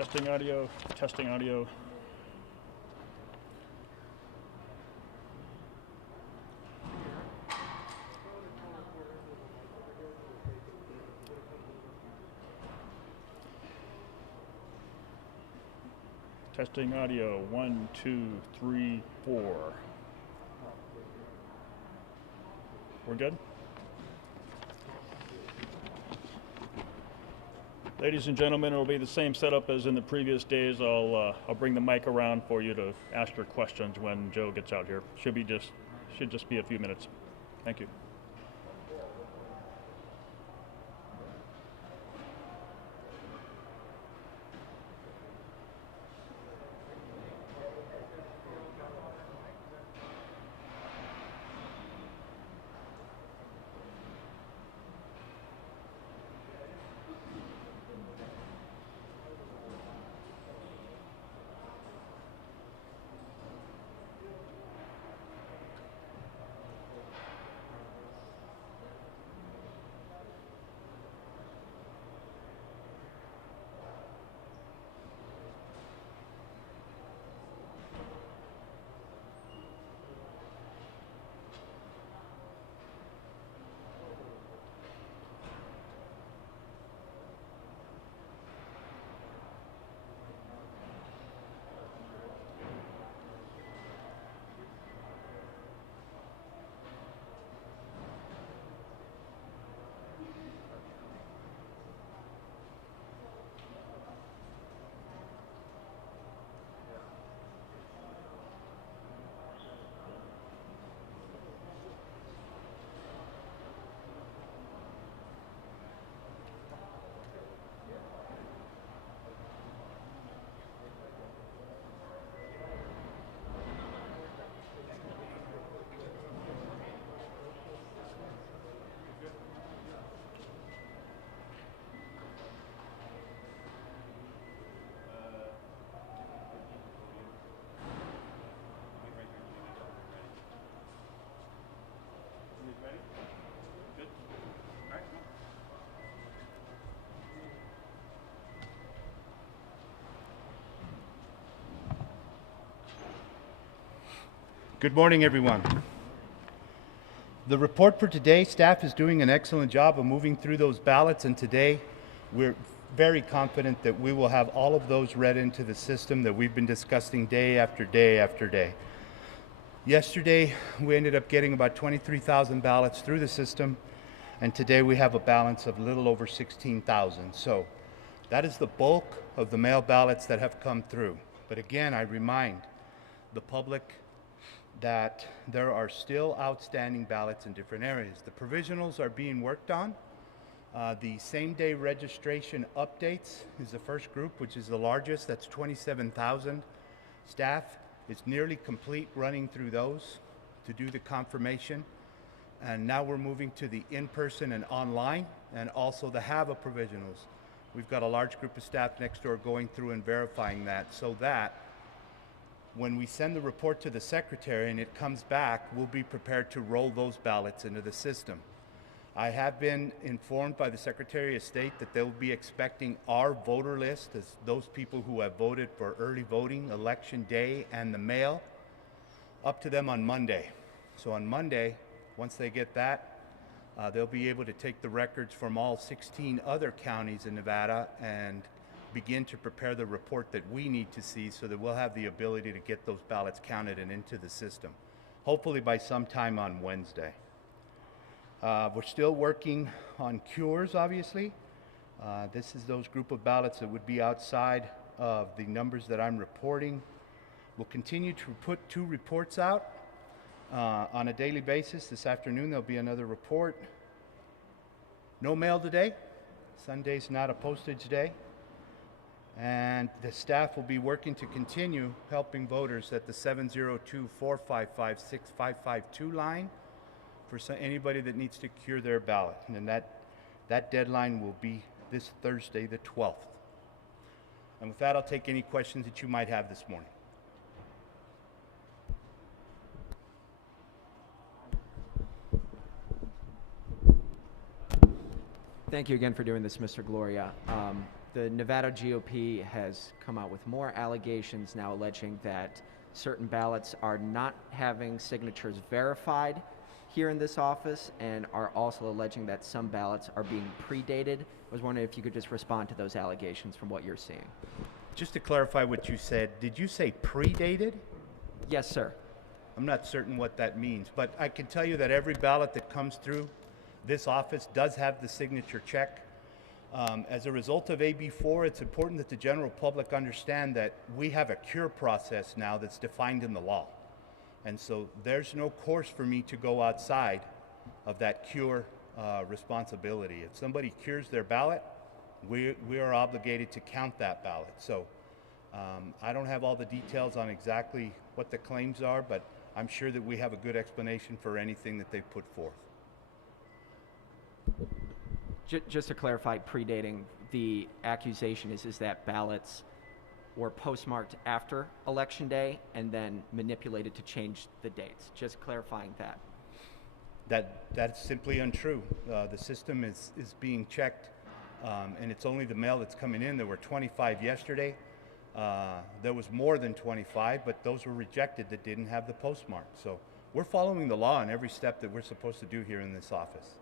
Testing audio, testing audio. Testing audio, 1, 2, 3, 4. We're good? Ladies and gentlemen, it will be the same setup as in the previous days. I'll bring the mic around for you to ask your questions when Joe gets out here. Should just be a few minutes. Thank you. Good morning, everyone. The report for today, staff is doing an excellent job of moving through those ballots, and today we're very confident that we will have all of those read into the system that we've been discussing day after day after day. Yesterday, we ended up getting about 23,000 ballots through the system, and today we have a balance of a little over 16,000. So that is the bulk of the mail ballots that have come through. But again, I remind the public that there are still outstanding ballots in different areas. The provisionals are being worked on. The same-day registration updates is the first group, which is the largest. That's 27,000. Staff is nearly complete running through those to do the confirmation. And now we're moving to the in-person and online, and also the HAVA provisionals. We've got a large group of staff next door going through and verifying that, so that when we send the report to the secretary and it comes back, we'll be prepared to roll those ballots into the system. I have been informed by the Secretary of State that they'll be expecting our voter list, as those people who have voted for early voting, election day, and the mail, up to them on Monday. So on Monday, once they get that, they'll be able to take the records from all 16 other counties in Nevada and begin to prepare the report that we need to see, so that we'll have the ability to get those ballots counted and into the system, hopefully by sometime on Wednesday. We're still working on cures, obviously. This is those group of ballots that would be outside of the numbers that I'm reporting. We'll continue to put 2 reports out on a daily basis. This afternoon there'll be another report. No mail today. Sunday's not a postage day. And the staff will be working to continue helping voters at the 702-455-6552 line for anybody that needs to cure their ballot. And that deadline will be this Thursday, the 12th. And with that, I'll take any questions that you might have this morning. Thank you again for doing this, Mr. Gloria. the Nevada GOP has come out with more allegations now alleging that certain ballots are not having signatures verified here in this office and are also alleging that some ballots are being predated. I was wondering if you could just respond to those allegations from what you're seeing. Just to clarify what you said, did you say predated? Yes, sir. I'm not certain what that means, but I can tell you that every ballot that comes through this office does have the signature check. As a result of AB4, it's important that the general public understand that we have a cure process now that's defined in the law. And so there's no course for me to go outside of that cure responsibility. If somebody cures their ballot, we are obligated to count that ballot. So I don't have all the details on exactly what the claims are, but I'm sure that we have a good explanation for anything that they've put forth. Just to clarify, predating, the accusation is that ballots were postmarked after Election Day and then manipulated to change the dates. Just clarifying that. That's simply untrue. The system is being checked, and it's only the mail that's coming in. There were 25 yesterday. There was more than 25, but those were rejected that didn't have the postmark. So we're following the law in every step that we're supposed to do here in this office.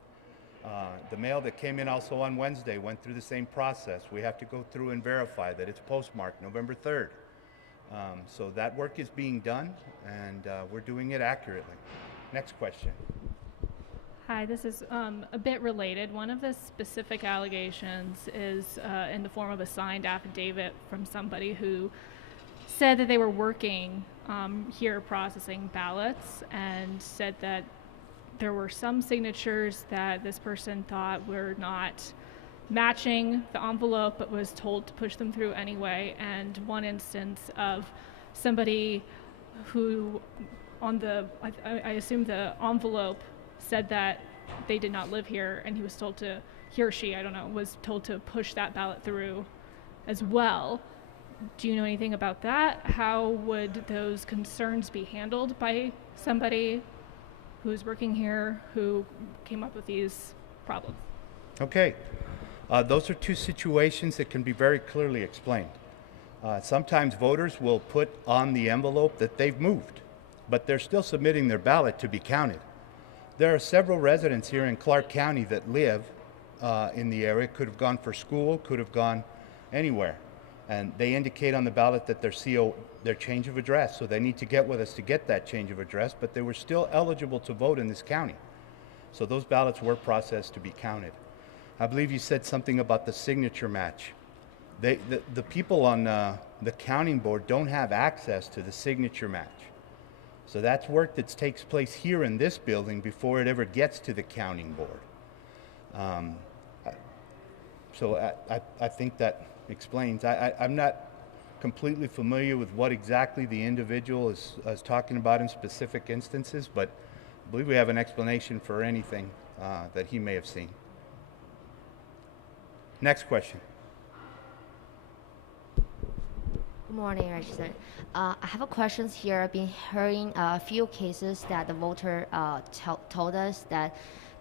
The mail that came in also on Wednesday went through the same process. We have to go through and verify that it's postmarked November 3rd. So that work is being done, and we're doing it accurately. Next question. Hi, this is a bit related. One of the specific allegations is in the form of a signed affidavit from somebody who said that they were working here processing ballots and said that there were some signatures that this person thought were not matching the envelope but was told to push them through anyway, and one instance of somebody who on the, I assume the envelope said that they did not live here, and he was told to, he or she, I don't know, was told to push that ballot through as well. Do you know anything about that? How would those concerns be handled by somebody who's working here who came up with these problems? Okay. Those are two situations that can be very clearly explained. Sometimes voters will put on the envelope that they've moved, but they're still submitting their ballot to be counted. There are several residents here in Clark County that live in the area, could have gone for school, could have gone anywhere. And they indicate on the ballot that their change of address, so they need to get with us to get that change of address, but they were still eligible to vote in this county. So those ballots were processed to be counted. I believe you said something about the signature match. The people on the counting board don't have access to the signature match. So that's work that takes place here in this building before it ever gets to the counting board. So I think that explains. I'm not completely familiar with what exactly the individual is talking about in specific instances, but I believe we have an explanation for anything that he may have seen. Next question. Good morning, Registrar. I have a question here. I've been hearing a few cases that the voter told us that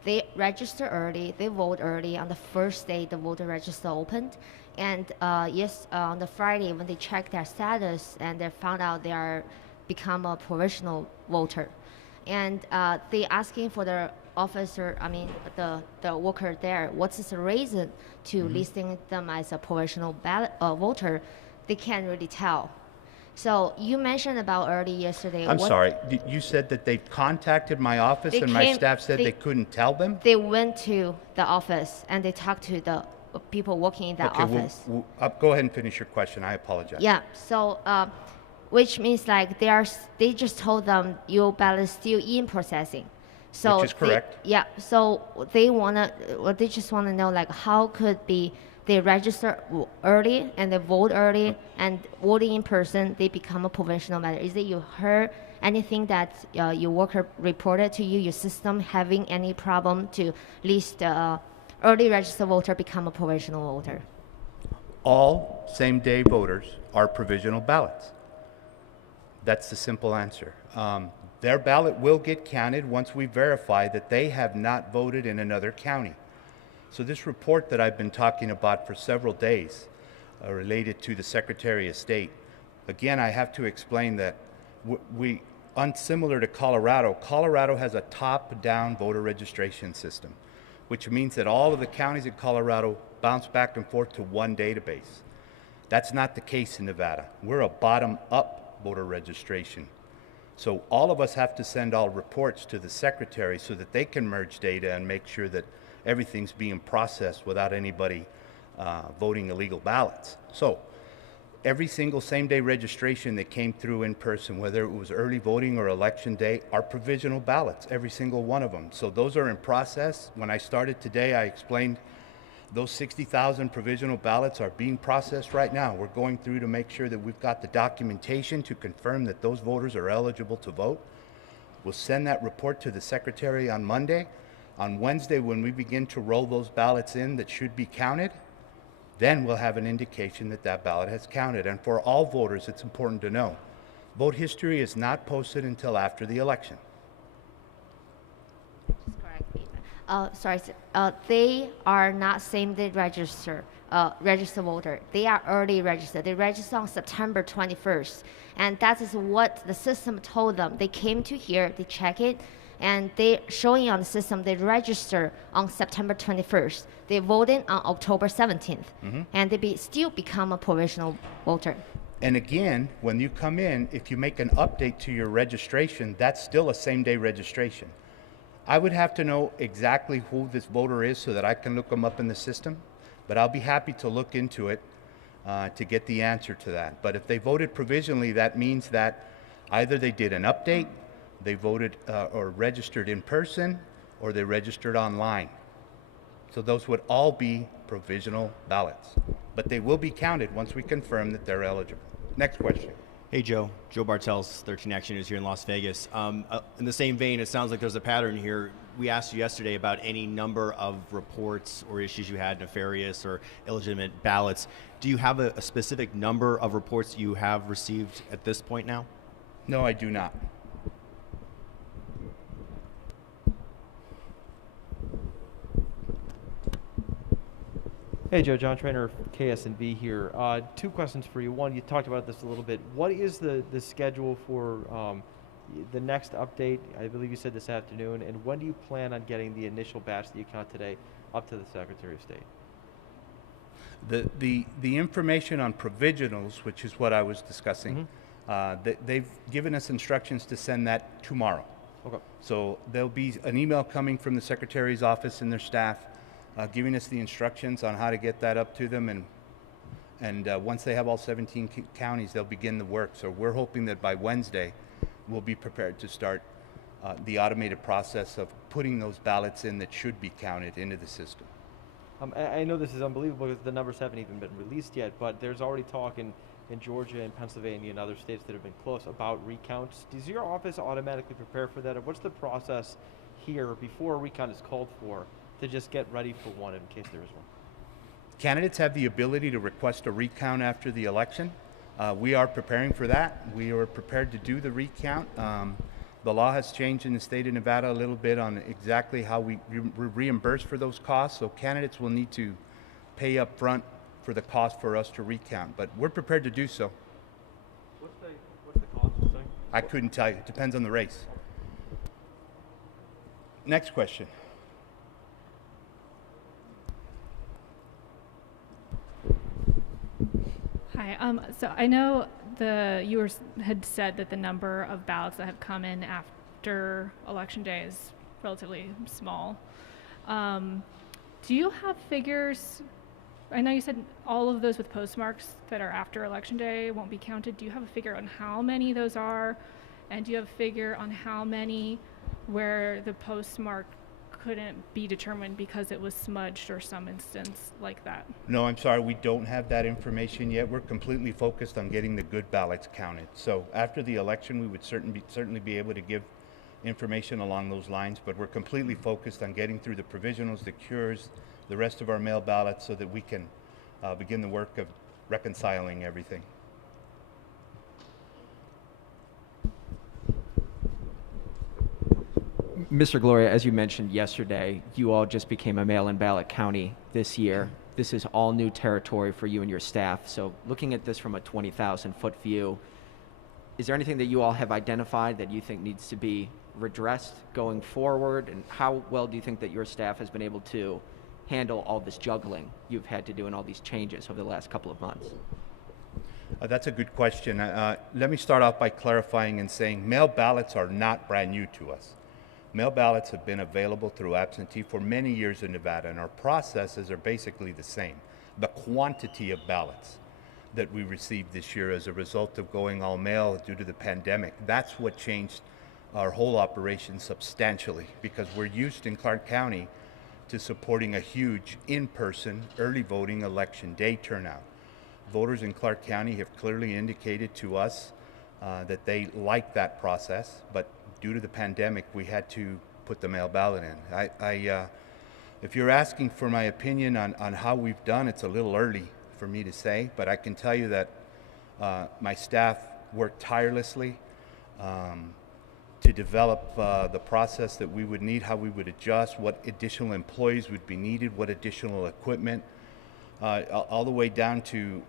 they register early, they vote early on the first day the voter register opened, and on the Friday when they checked their status and they found out they are become a provisional voter, and they asking for the officer, the worker there, what's the reason to listing them as a provisional voter? They can't really tell. So you mentioned about early yesterday. I'm sorry, you said that they contacted my office and my staff said they couldn't tell them? They went to the office and they talked to the people working in that office. Go ahead and finish your question. I apologize. Yeah, so which means like they just told them your ballot is still in processing. So which is correct. So they just wanna know like how could be they register early and they vote early and voting in person, they become a provisional voter. Is it you heard anything that your worker reported to you, your system having any problem to list early registered voter become a provisional voter? All same-day voters are provisional ballots. That's the simple answer. Their ballot will get counted once we verify that they have not voted in another county. So this report that I've been talking about for several days related to the Secretary of State. Again, I have to explain that unsimilar to Colorado, Colorado has a top-down voter registration system, which means that all of the counties in Colorado bounce back and forth to one database. That's not the case in Nevada. We're a bottom-up voter registration. So all of us have to send all reports to the Secretary so that they can merge data and make sure that everything's being processed without anybody voting illegal ballots. So every single same-day registration that came through in person, whether it was early voting or election day, are provisional ballots, every single one of them. So those are in process. When I started today, I explained those 60,000 provisional ballots are being processed right now. We're going through to make sure that we've got the documentation to confirm that those voters are eligible to vote. We'll send that report to the Secretary on Monday. On Wednesday, when we begin to roll those ballots in that should be counted, then we'll have an indication that that ballot has counted. And for all voters, it's important to know, vote history is not posted until after the election. Just correct me. Sorry, sir. They are not same-day registered voter. They are early registered. They registered on September 21st. And that is what the system told them. They came to here, they check it, and they showing on the system they register on September 21st. They voted on October 17th, and they still become a provisional voter. And again, when you come in, if you make an update to your registration, that's still a same-day registration. I would have to know exactly who this voter is so that I can look them up in the system, but I'll be happy to look into it to get the answer to that. But if they voted provisionally, that means that either they did an update, they voted or registered in person, or they registered online. So those would all be provisional ballots, but they will be counted once we confirm that they're eligible. Next question. Hey, Joe. Joe Bartels, 13 Action News here in Las Vegas. In the same vein, it sounds like there's a pattern here. We asked you yesterday about any number of reports or issues you had, nefarious or illegitimate ballots. Do you have a specific number of reports you have received at this point now? No, I do not. Hey Joe, John Trainer, KSNB here. Two questions for you. One, you talked about this a little bit. What is the schedule for the next update? I believe you said this afternoon. And when do you plan on getting the initial batch that you count today up to the Secretary of State? The information on provisionals, which is what I was discussing, they've given us instructions to send that tomorrow. Okay. So there'll be an email coming from the Secretary's office and their staff giving us the instructions on how to get that up to them, and once they have all 17 counties, they'll begin the work. So we're hoping that by Wednesday, we'll be prepared to start the automated process of putting those ballots in that should be counted into the system. I know this is unbelievable because the numbers haven't even been released yet, but there's already talk in Georgia and Pennsylvania and other states that have been close about recounts. Does your office automatically prepare for that, or what's the process here before a recount is called for to just get ready for one in case there is one? Candidates have the ability to request a recount after the election. We are preparing for that. We are prepared to do the recount. The law has changed in the state of Nevada a little bit on exactly how we reimburse for those costs, so candidates will need to pay up front for the cost for us to recount, but we're prepared to do so. What's the cost? Sorry? I couldn't tell you. It depends on the race. Next question. Hi. So I know you had said that the number of ballots that have come in after Election Day is relatively small. Do you have figures? I know you said all of those with postmarks that are after Election Day won't be counted. Do you have a figure on how many those are? And do you have a figure on how many where the postmark couldn't be determined because it was smudged or some instance like that? No, I'm sorry, we don't have that information yet. We're completely focused on getting the good ballots counted. So after the election, we would certainly be able to give information along those lines, but we're completely focused on getting through the provisionals, the cures, the rest of our mail ballots so that we can begin the work of reconciling everything. Mr. Gloria, as you mentioned yesterday, you all just became a mail-in ballot county this year. this is all new territory for you and your staff. So looking at this from a 20,000-foot view, is there anything that you all have identified that you think needs to be redressed going forward? And how well do you think that your staff has been able to handle all this juggling you've had to do and all these changes over the last couple of months? That's a good question. Let me start off by clarifying and saying mail ballots are not brand new to us. Mail ballots have been available through absentee for many years in Nevada, and our processes are basically the same. The quantity of ballots that we received this year as a result of going all mail due to the pandemic, that's what changed our whole operation substantially, because we're used in Clark County to supporting a huge in-person early voting election day turnout. Voters in Clark County have clearly indicated to us that they like that process, but due to the pandemic, we had to put the mail ballot in. If you're asking for my opinion on how we've done, it's a little early for me to say, but I can tell you that my staff worked tirelessly to develop the process that we would need, how we would adjust, what additional employees would be needed, what additional equipment, all the way down to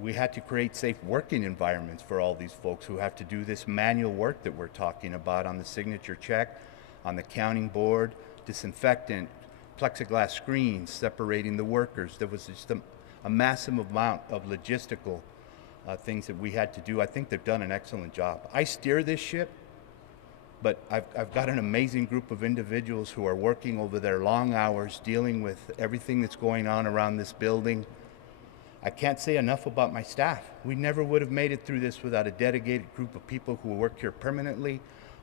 we had to create safe working environments for all these folks who have to do this manual work that we're talking about on the signature check, on the counting board, disinfectant, plexiglass screens separating the workers. There was just a massive amount of logistical things that we had to do. I think they've done an excellent job. I steer this ship, but I've got an amazing group of individuals who are working over their long hours, dealing with everything that's going on around this building. I can't say enough about my staff. We never would have made it through this without a dedicated group of people who work here permanently,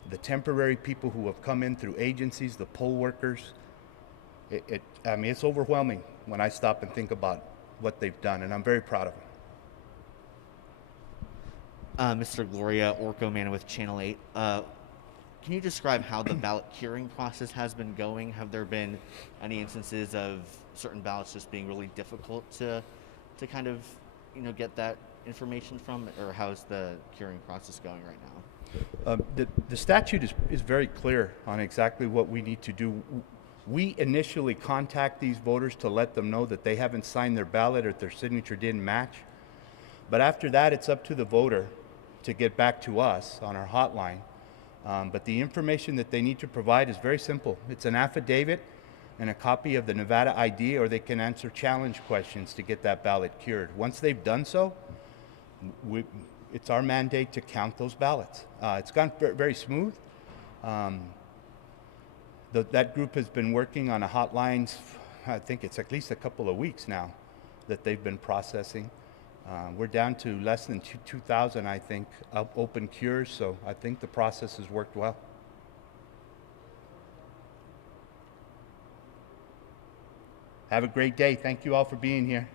the temporary people who have come in through agencies, the poll workers. I mean, it's overwhelming when I stop and think about what they've done, and I'm very proud of them. Mr. Gloria, Orko Man with Channel 8. Can you describe how the ballot curing process has been going? Have there been any instances of certain ballots just being really difficult to kind of, get that information from, or how's the curing process going right now? The statute is very clear on exactly what we need to do. We initially contact these voters to let them know that they haven't signed their ballot or their signature didn't match. But after that, it's up to the voter to get back to us on our hotline. But the information that they need to provide is very simple. It's an affidavit and a copy of the Nevada ID, or they can answer challenge questions to get that ballot cured. Once they've done so, it's our mandate to count those ballots. It's gone very smooth. That group has been working on a hotlines, I think it's at least a couple of weeks now that they've been processing. We're down to less than 2,000, I think, open cures, so I think the process has worked well. Have a great day. Thank you all for being here.